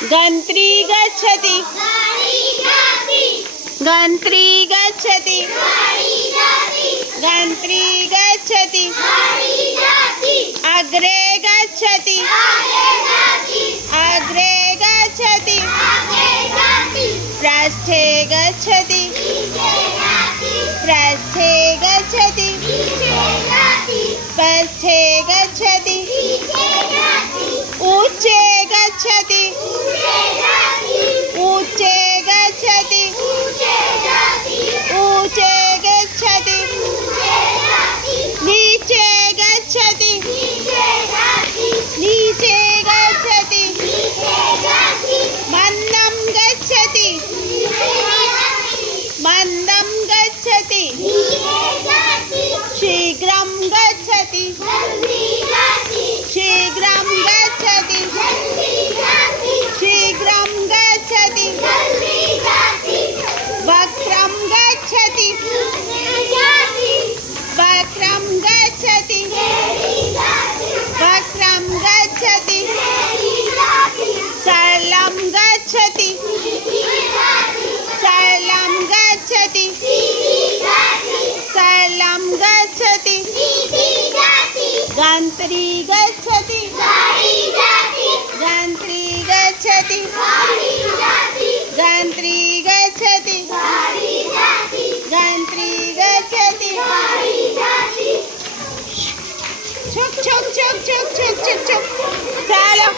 गन्त्री गच्छति गन्त्री गच्छति गन्त्री गच्छति अग्रे गच्छति अग्रे गच्छति पृष्ठे गच्छति पृष्ठे गच्छति पृष्ठे गच्छति ऊंचे गच्छति ऊंचे गच्छति ऊंचे गच्छति नीचे गच्छति नीचे गच्छति मन्दं गच्छति मन्दं गच्छति शीघ्रं गच्छति शीघ्रं गच्छति शीघ्रं गच्छति वक्रं गच्छति वक्रं गच्छति वक्रं गच्छति सरलं गच्छति सरलं गच्छति सरलं गच्छति गन्त्री गच्छति गन्त्री गच्छति गन्त्री गच्छति गन्त्री गच्छति चुप चुप चुप चुप चुप चुप चुप चलो